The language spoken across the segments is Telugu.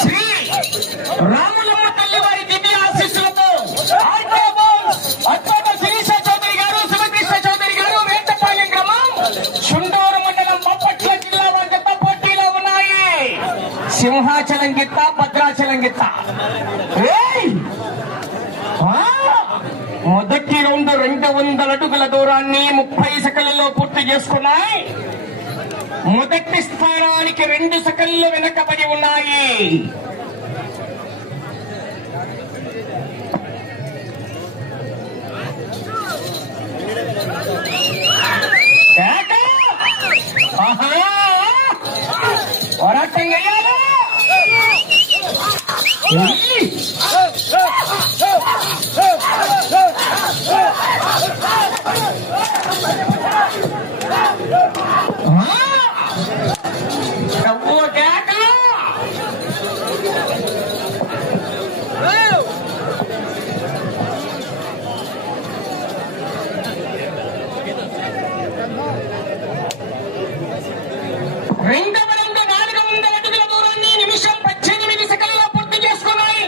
శ్రీ రాములమ్మ తల్లి వారి దివ్య ఆశీస్సులతో అద్భుత శిరీష చౌదరి గారు, శివకృష్ణ చౌదరి గారు, వేటపాలెం గ్రామం, చుండూరు మండలం, బాపట్ల జిల్లా వారి జత పోటీలో ఉన్నాయి. సింహాచలం గిత్త, భద్రాచలం గిత్త. మొదటి రౌండ్ 200 అడుగుల దూరాన్ని 30 సెకన్లలో పూర్తి చేసుకున్నాయి. మొదటి స్థానానికి 2 సెకన్లు వెనకబడి ఉన్నాయి. పోరాటం చేయాలి. రెండవ రౌండ్ 400 అడుగుల దూరాన్ని నిమిషం 18 సెకన్లలో పూర్తి చేసుకున్నాయి.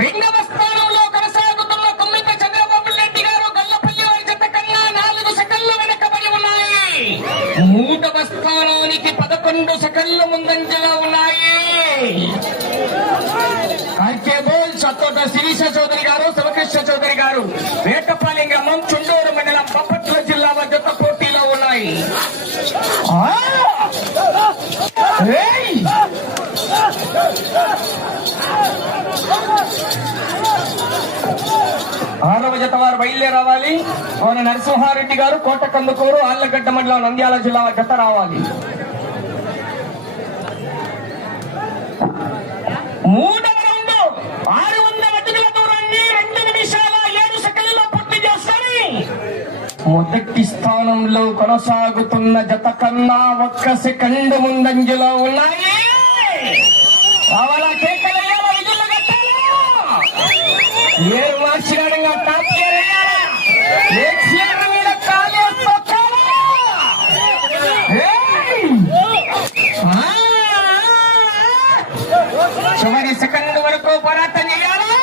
రెండవ స్థానంలో కొనసాగుతున్న కొమ్మిత చంద్రబాబు రెడ్డి గారు గల్లపల్లి వారి జత కన్నా 4 సెకన్లు వెనకబడి ఉన్నాయి. మూడవ స్థానానికి 11 సెకన్లు ముందంజలో ఉన్నాయి. సత్తోట శిరీష చౌదరి గారు, శివకృష్ణ చౌదరి గారు, వేటపాలెం గ్రామం, చుండూరు మండలం, బాపట్ల జిల్లా వారి జత పోటీలో ఉన్నాయి. ఆరవ జత వారు బయలుదేరావాలి. మన నరసింహారెడ్డి గారు, కోటకందుకూరు, ఆళ్లగడ్డ మండలం, నంద్యాల జిల్లా వారి జత రావాలి. మూడవ రౌండ్ 600 అడుగుల దూరాన్ని 2 నిమిషాల 7 సెకన్లలో పూర్తి చేస్తాయి. మొదటి స్థానంలో కొనసాగుతున్న జత కన్నా 1 సెకండ్ ముందంజలో ఉన్నాయి. ఏరు మార్చినాడంగా టాప్ మీద చివరి సెకండ్ వరకు పోరాటం చేయాలా.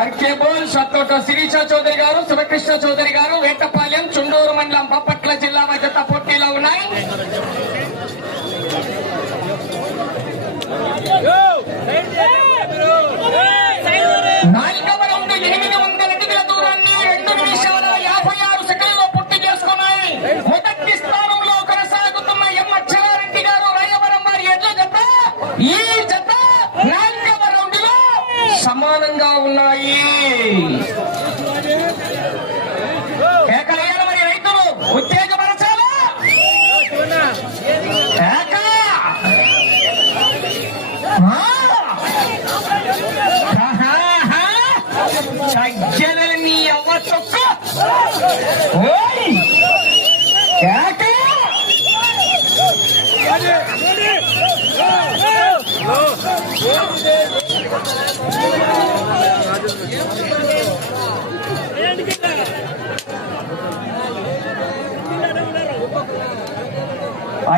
ఆర్కే బోల్ సత్తోట శిరీష చౌదరి గారు, శివకృష్ణ చౌదరి గారు, వేటపాలెం, చుండూరు మండలం, బాపట్ల జిల్లా జత పోటీలో ఉన్నాయి. నాలుగవ రౌండ్ 800 అడుగుల దూరాన్ని 2 నిమిషాల 56 సెకన్లలో పూర్తి చేసుకున్నాయి. మొదటి స్థానంలో కొనసాగుతున్న ఎం అచ్చెన్నారెడ్డి గారు, రాయవరం వారి ఎడ్ల జత ఈ జత 4వ రౌండ్ లో సమానంగా ఉన్నాయి. కేకలేయాలి మరి రైతులు, ఉత్తేజపరచాలా. సజ్జలని అవ్వ చొక్క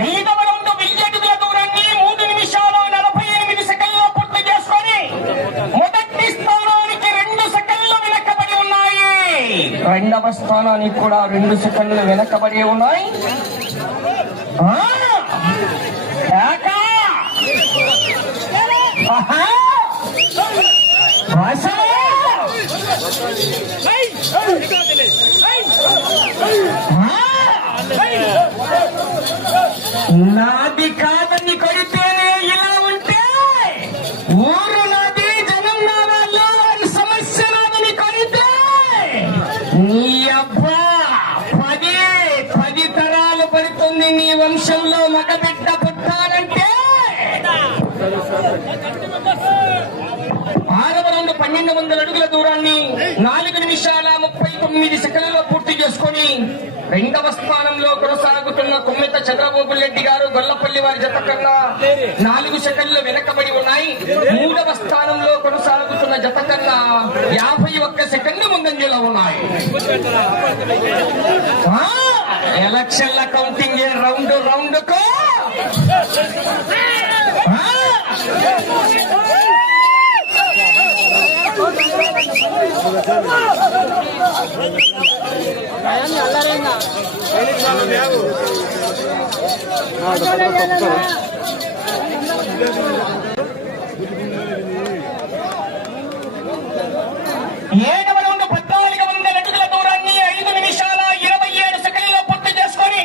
ఐదవ రౌండ్ 1000 అడుగుల దూరాన్ని 3 నిమిషాల 48 సెకన్లలో పూర్తి చేసుకొని మొదటి స్థానానికి 2 సెకన్లు వెనకబడి ఉన్నాయి. రెండవ స్థానానికి కూడా 2 సెకన్లు వెనకబడి ఉన్నాయి. నాది కాదని కొడితేనే ఇలా ఉంటే ఊరు నాది, జనం నా వాళ్ళు, సమస్య నాదని కొడితే నీ అబ్బా 10 తరాలు పడుతుంది నీ వంశంలో మగబిడ్డ పుట్టాలంటే. ఆరవ రౌండ్ 1200 అడుగుల దూరాన్ని 4 నిమిషాల 39 సెకన్లలో పూర్తి చేసుకుని రెండవ స్థానంలో కొనసాగుతున్న కొమ్మిత చంద్రబాబు రెడ్డి గారు, గొల్లపల్లి వారి జత కన్నా 4 సెకన్లు వెనకబడి ఉన్నాయి. మూడవ స్థానంలో కొనసాగుతున్న జత కన్నా 51 సెకన్లు ముందంజలో ముందంజలో ఉన్నాయి. ఎలక్షన్ల కౌంటింగ్ రౌండ్ రౌండ్ కు ఏడవ రౌండ్ 1400 అడుగుల దూరాన్ని 5 నిమిషాల 27 సెకండ్లలో పూర్తి చేసుకొని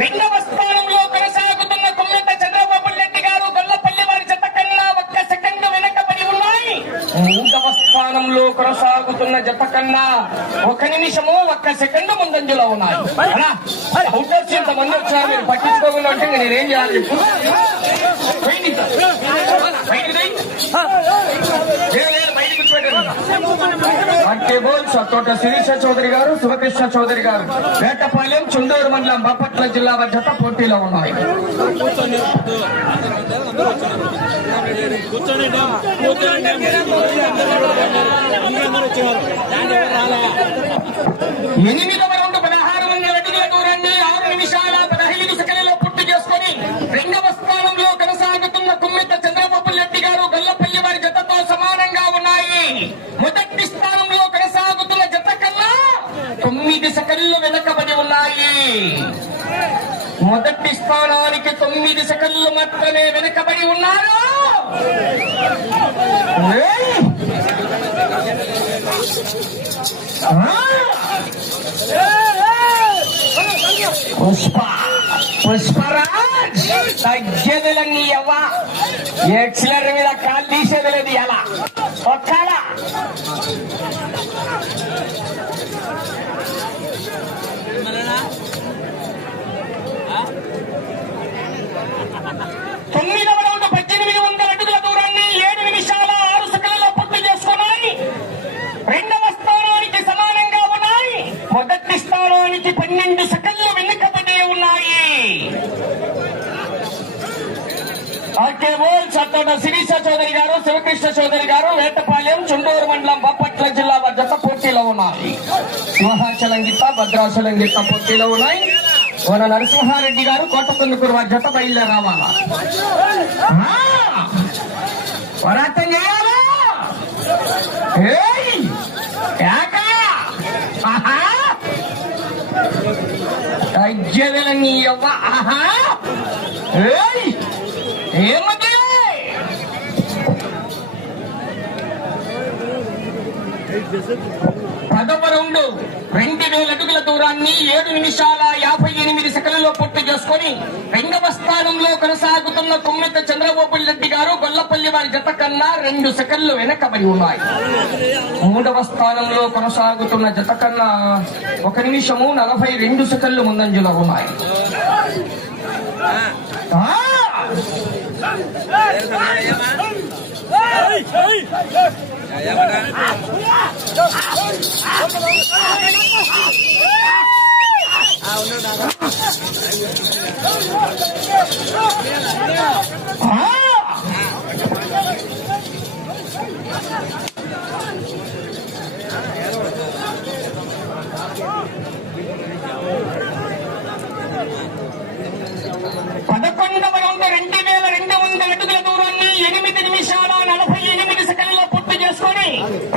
రెండవ స్థానంలో కొనసాగుతున్న కుమ్మెత చంద్రబాబు రెడ్డి గారు గొల్లపల్లి వారి జత కన్నా 1 సెకండ్ వెనకబడి ఉన్నాయి. మూడవ స్థానంలో కొనసాగుతున్న జత కన్నా 1 నిమిషము 1 సెకండ్ ముందంజలో ఉన్నాయి. అవుటర్స్ ఇంతమంది వచ్చారు, మీరు పట్టించుకోకుండా ఉంటే నేనేం చేయాలి చెప్పు. తోట శిరీష చౌదరి గారు, శివకృష్ణ చౌదరి గారు, వేటపాలెం, చుండూరు మండలం, బాపట్ల జిల్లా జత పోటీలో ఉన్నాయి. ఎనిమిదవ రౌండ్ 1600 అడుగుల దూరాన్ని 6 నిమిషాల 15 సెకండ్లలో పూర్తి చేసుకుని రెండవ స్థానంలో కొనసాగుతున్న కుమ్మెత చంద్రబాబు రెడ్డి గారు గొల్లపల్లి వారి జతతో సమానంగా ఉన్నాయి. మొదటి స్థానంలో కొనసాగుతున్న జత కన్నా 9 సెకండ్లు వెనకబడి ఉన్నాయి. మొదటి స్థానానికి 9 సెకండ్లు మాత్రమే వెనకబడి ఉన్నారు. పుష్పరాజ్ తగ్గేదిలన్నీ ఎవ్వ ఎక్సిలర్ మీద కాలు తీసేది లేదు. ఎలా ఒక్కల తొమ్మిదవ రౌండ్ 1800 అడుగుల దూరాన్ని 7 నిమిషాల 6 సెకండ్లలో పూర్తి చేసుకున్నాయి. రెండవ స్థానానికి సమానంగా ఉన్నాయి. మొదటి స్థానానికి 12 సెకండ్లు వెనుకబడి ఉన్నాయి. తోట శిరీష చౌదరి గారు, శివకృష్ణ చౌదరి గారు, వేటపాలెం, చుండూరు మండలం, బాపట్ల జిల్లా జత పోటీలో ఉన్నాయి. సింహాచలం గిత్త, భద్రాచలం గిత్త పోటీలో ఉన్నాయి. మన నరసింహారెడ్డి గారు కోటకొందుకూరు వారి జత బయలుదేరి రావాలా, పోరాటం చేయాలా. తగ్గేదలని ఎవ్వ ఏమది 10వ రౌండ్ 2000 అడుగుల దూరాన్ని 7 నిమిషాల 58 సెకండ్లలో పూర్తి చేసుకుని రెండవ స్థానంలో కొనసాగుతున్న కుమ్మెత చంద్రబాబు రెడ్డి గారు గొల్లపల్లి వారి జత కన్నా 2 సెకండ్లు వెనకబడి ఉన్నాయి. మూడవ స్థానంలో కొనసాగుతున్న జత కన్నా 1 నిమిషము 42 సెకండ్లు ముందంజలో ఉన్నాయి.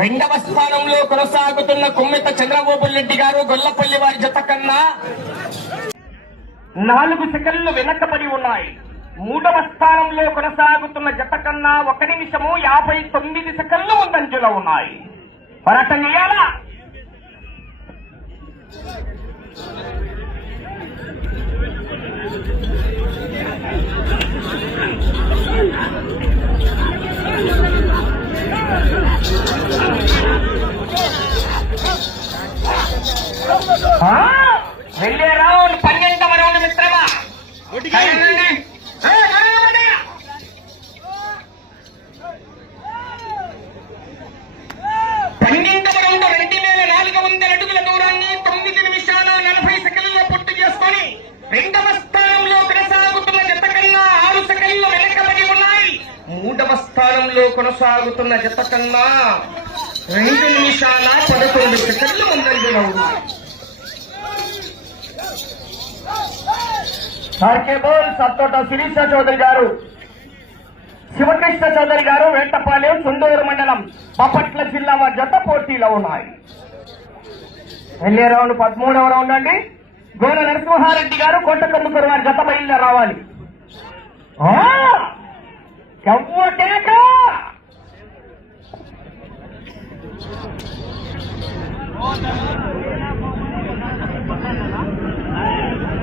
రెండవ స్థానంలో కొనసాగుతున్న కుమ్మెత చంద్రబాబు రెడ్డి గారు గొల్లపల్లి వారి జత కన్నా 4 సెకండ్లు వెనకబడి ఉన్నాయి. మూడవ స్థానంలో కొనసాగుతున్న జత కన్నా 1 నిమిషము 59 సెకండ్లు ముందంజలో ఉన్నాయి. పోరాటం చేయాలా. వెళ్ళే రౌండ్ 12వ రౌండ్ మిత్రమా. 12వ రౌండ్ 2400 అడుగుల దూరాన్ని 9 నిమిషాల 40 సెకండ్లలో పూర్తి చేసుకొని రెండవ స్థానంలో కొనసాగుతున్న జత కన్నా 6 సెకండ్లు వెనకబడి ఉన్నాయి. మూడవ స్థానంలో కొనసాగుతున్న జత కన్నా 2 నిమిషాల 11 సెకండ్లు ముందంజలో ఉన్నాయి. ఆర్కే బోల్ సత్తోట శిరీష చౌదరి గారు, శివకృష్ణ చౌదరి గారు, వేటపాలెం, చుండూరు మండలం, బాపట్ల జిల్లా వారి జత పోటీలో ఉన్నాయి. వెళ్ళే రౌండ్ 13వ రౌండ్ అండి. గోన నరసింహారెడ్డి గారు, కోటకొండకూరు వారి జత బయలుదేరి రావాలి. కేక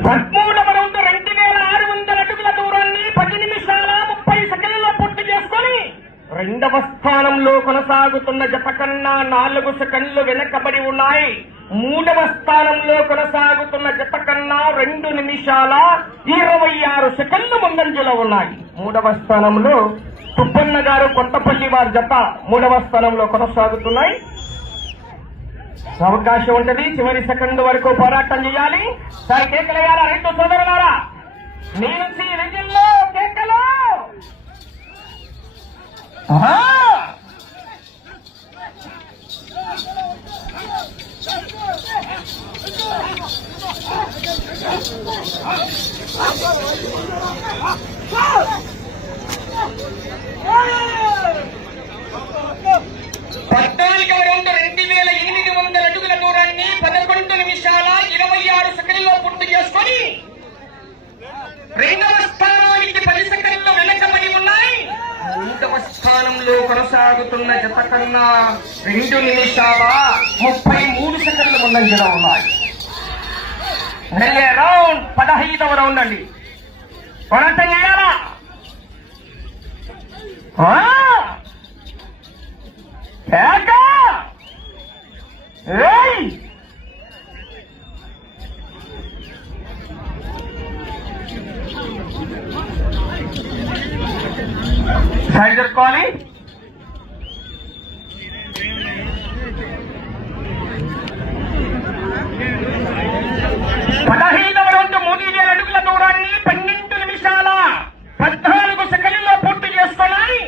13వ రౌండ్ 2600 అడుగుల దూరాన్ని 10 నిమిషాల 30 సెకండ్లలో పూర్తి చేసుకుని 2వ స్థానంలో కొనసాగుతున్న జత కన్నా 4 సెకండ్లు వెనకబడి ఉన్నాయి. 3వ స్థానంలో కొనసాగుతున్న జత కన్నా 2 నిమిషాల 26 సెకండ్లు ముందంజలో ఉన్నాయి. 3వ స్థానంలో తుప్పన్న గారు, కొత్తపల్లి వారి జత 3వ స్థానంలో కొనసాగుతున్నాయి. అవకాశం ఉంటుంది. చివరి సెకండ్ వరకు పోరాటం చేయాలి. సరే కేకలేయాలా రైతు సోదరులారా? మీ నుంచి విజిల్లో కేకలు. పద్నాలుగవ రౌండ్ 2800 అడుగుల దూరాన్ని 11 నిమిషాల 26 సెకండ్లలో పూర్తి చేసుకొని 2వ స్థానానికి 10 సెకండ్లు వెనకబడి ఉన్నాయి. 3వ స్థానంలో కొనసాగుతున్న జత కన్నా 2 నిమిషాల 33 సెకండ్ల ముందంజలో ఉన్నాయి. వెళ్ళే రౌండ్ 15వ రౌండ్ అండి. పోరాటం చేయాలా? సైడ్ జరుపుకోవాలి. పదహైదవ రౌండ్ 3000 అడుగుల దూరాన్ని 12 నిమిషాల 14 సెకండ్లలో పూర్తి చేసుకున్నాయి.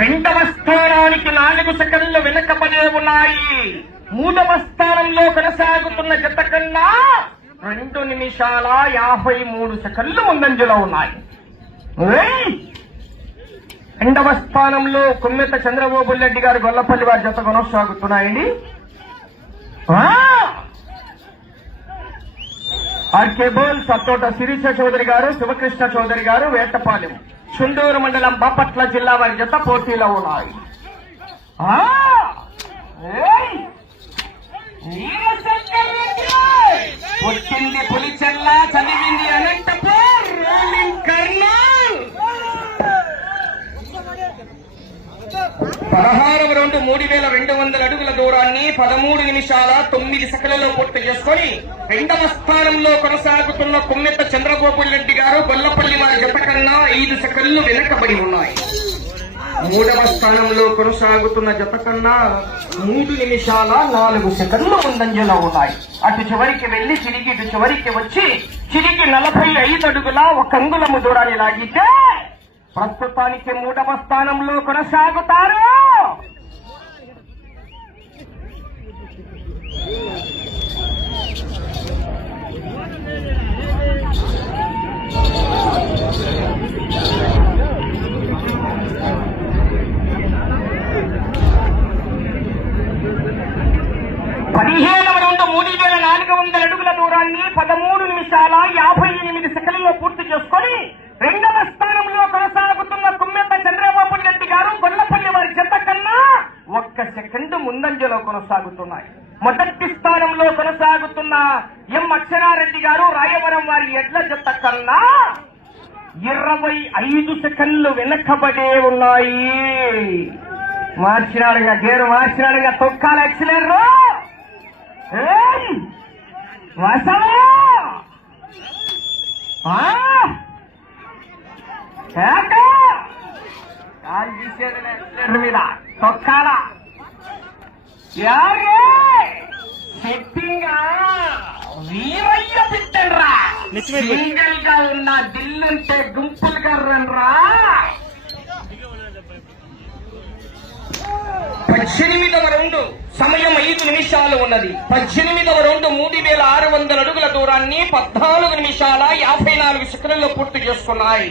2వ స్థానానికి 4 సెకండ్లు వెనకబడే ఉన్నాయి. 3వ స్థానంలో కొనసాగుతున్న జత కన్నా 2 నిమిషాల 53 సెకండ్లు ముందంజలో ఉన్నాయి. 2వ స్థానంలో కొమ్మెత చంద్రబాబు రెడ్డి గారు, గొల్లపల్లి వారి జత కొనసాగుతున్నాయండి. ఆర్కే బోల్ సత్తోట శిరీష చౌదరి గారు, శివకృష్ణ చౌదరి గారు, వేటపాలెం, చుండూరు మండలం, బాపట్ల జిల్లా వారి జత పోటీలో ఉన్నాయి. పుట్టింది పులిచెల్ల, చదివింది అనంతపూర్, రూలింగ్ కర్నూల్. 16వ రౌండ్ 3200 అడుగుల దూరాన్ని 13 నిమిషాల 9 సెకండ్లలో పూర్తి చేసుకొని 2వ స్థానంలో కొనసాగుతున్న కొమ్మెత చంద్రబాబు రెడ్డి గారు, గొల్లపల్లి వారి జత కన్నా 5 సెకండ్లు వెనకబడి ఉన్నాయి. 3వ స్థానంలో కొనసాగుతున్న జత కన్నా 3 నిమిషాల 4 సెకండ్లు ముందంజలో ఉన్నాయి. అటు చివరికి వెళ్లి తిరిగి ఇటు చివరికి వచ్చి తిరిగి 45 అడుగుల 1 అంగుళము దూరాన్ని లాగితే ప్రస్తుతానికి 3వ స్థానంలో కొనసాగుతారు. పదిహేనవ రౌండ్ 3400 అడుగుల దూరాన్ని 13 నిమిషాల 58 సెకండ్లలో పూర్తి చేసుకొని 2వ స్థానంలో కొనసాగుతున్న కుమ్మెత చంద్రబాబు రెడ్డి గారు, గొల్లపల్లి వారి జత కన్నా 1 సెకండ్ ముందంజలో కొనసాగుతున్నాయి. మొదటి స్థానంలో కొనసాగుతున్న ఎం అక్షరారెడ్డి గారు, రాయవరం వారి ఎడ్ల జత కన్నా 25 సెకండ్లు వెనకబడే ఉన్నాయి. మార్చినాడుగా గేరు, మార్చినాడుగా తొక్కాల ఎక్సలేరు. మీద తొక్కాల సెట్టింగ్ వీరయ్య పెట్టండ్రా. సింగిల్ గా ఉన్న దిల్లుంటే గుంపులుగా రండ్రా. 18వ రౌండ్ సమయం 5 నిమిషాలు ఉన్నది. 18వ రౌండ్ 3600 అడుగుల దూరాన్ని 14 నిమిషాల 54 సెకండ్లలో పూర్తి చేసుకున్నాయి.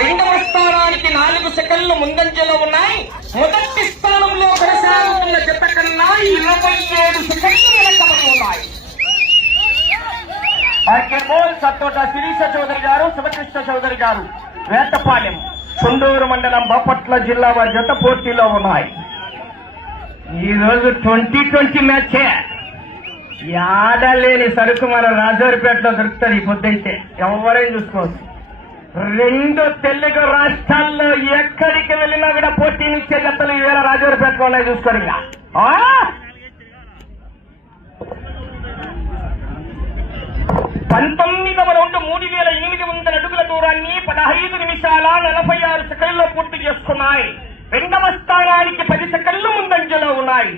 రెండవ స్థానానికి 4 సెకండ్లు ముందంజలో ఉన్నాయి. మొదటి స్థానంలో కొనసాగుతున్న జత కన్నా 27 సెకండ్లు వెనకబడి ఉన్నాయి. సత్తోట శిరీష చౌదరి గారు, శివకృష్ణ చౌదరి గారు, వేటపాలెం, చుండూరు మండలం, బాపట్ల జిల్లా వారి జత పోటీలో ఉన్నాయి. ఈ రోజు 2020 మ్యాచే. ఆడలేని సరుకు మన రాజారిపేటలో దొరుకుతుంది. ఈ పొద్దుంటే ఎవరైనా చూసుకోవచ్చు. 2 తెలుగు రాష్ట్రాల్లో ఎక్కడికి వెళ్ళినా కూడా పోటీనిచ్చే జతలు ఈవేళ రాజారిపేటలో ఉన్నాయి. చూసుకోరు ఇంకా. 19వ రౌండ్ 3800 అడుగుల దూరాన్ని 15 నిమిషాల 46 సెకండ్లలో పూర్తి చేసుకున్నాయి. రెండవ స్థానానికి 10 సెకండ్లు ముందంజలో ఉన్నాయి.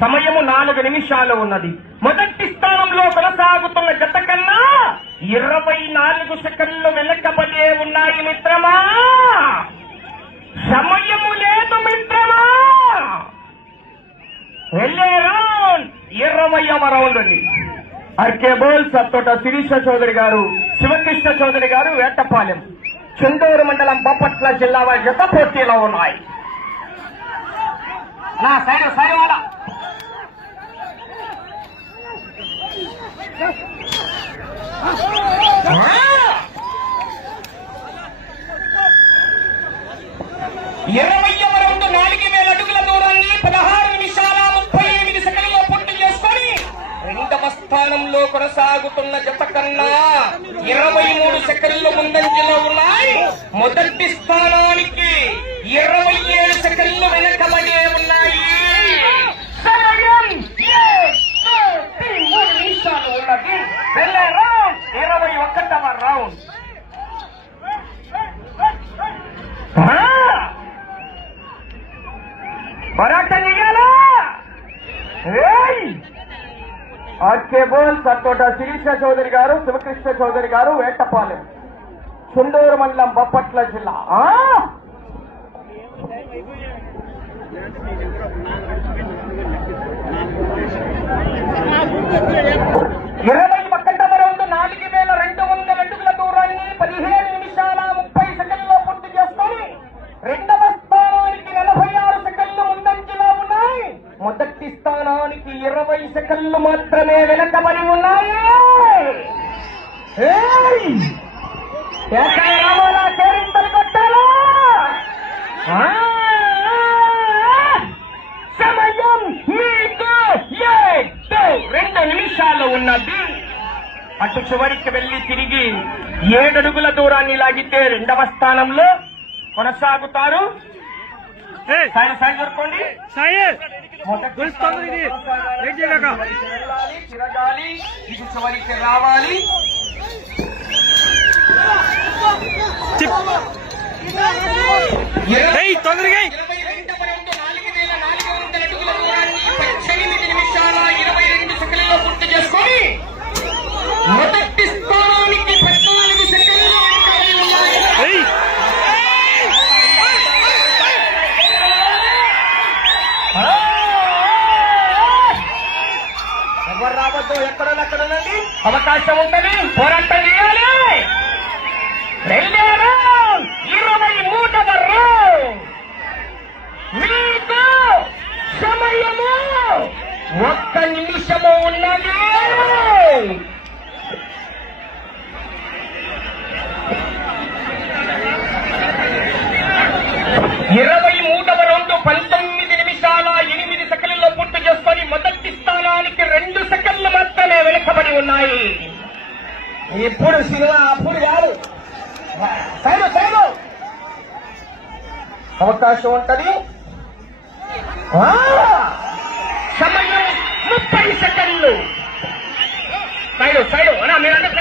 సమయము 4 నిమిషాలు ఉన్నది. మొదటి స్థానంలో కొనసాగుతున్న జత కన్నా 24 సెకండ్లు వెనకబడే ఉన్నాయి మిత్రమా. సమయము లేదు మిత్రమా. వెళ్ళే రౌండ్ 20వ రౌండ్ అండి. ఆర్కేబోల్ సత్తోట శిరీష చౌదరి గారు, శివకృష్ణ చౌదరి గారు, వేటపాలెం, చుండూరు మండలం, బాపట్ల జిల్లా వారి జత పోటీలో ఉన్నాయి. సరే వాళ్ళ 20వ రౌండ్ 4000 అడుగుల దూరాన్ని 16 నిమిషాల 38 సెకండ్లలో పూర్తి చేసుకొని రెండవ స్థానంలో కొనసాగుతున్న జత కన్నా 23 సెకండ్లు ముందంజలో ఉన్నాయి. మొదటి స్థానానికి 27 సెకండ్లు వెనకబడే ఉన్నాయి. 3 నిమిషాలు ఉన్నది. వెళ్ళే రౌండ్ 21వ రౌండ్. పోరాటం చేయాలా. ఆర్కేబోల్ సత్తోట శిరీష చౌదరి గారు, శివకృష్ణ చౌదరి గారు, వేటపాలెం, చుండూరు మండలం, బాపట్ల జిల్లా. 21వ రౌండ్ 4200 అడుగుల దూరాన్ని 17 నిమిషాల 30 సెకండ్లలో పూర్తి చేసుకొని రెండవ స్థానానికి 46 సెకండ్లు ముందంజలో ఉన్నాయి. మొదటి స్థానానికి 20 సెకండ్లు మాత్రమే వెనకబడి ఉన్నాయి. కేరింతలు కొట్టాలా. సమయం మీకు 2 నిమిషాలు ఉన్నది. అటు చివరికి వెళ్లి తిరిగి 7 అడుగుల దూరాన్ని లాగితే రెండవ స్థానంలో కొనసాగుతారు. సైడ్ దొరకండి. తిరగాలి, ఇటు చివరికి రావాలి. తొందరగా 4400 అడుగుల దూరాన్ని 18 నిమిషాల 22 సెకండ్లలో పూర్తి చేసుకొని మొదటి స్థానానికి 14 సెకండ్లు ఉన్నాయి. ఎవరు రావద్దు, ఎక్కడోనక్కడనండి అవకాశం ఉంటుంది. పోరాటం చేయాలి. వెళ్ళారు 23వ రౌండ్. మీకు సమయము 1 నిమిషము ఉన్నది. 23వ రౌండ్ 19 నిమిషాల 8 సెకండ్లలో పూర్తి చేసుకొని మొదటి స్థానానికి 2 సెకండ్లు మాత్రమే వెనుకబడి ఉన్నాయి. ఇప్పుడు సినిమా అప్పుడు కాదు. సైడ్ అవకాశం ఉంటది. సమయం 30 సెకండ్లు. సైడ్ మీరందరూ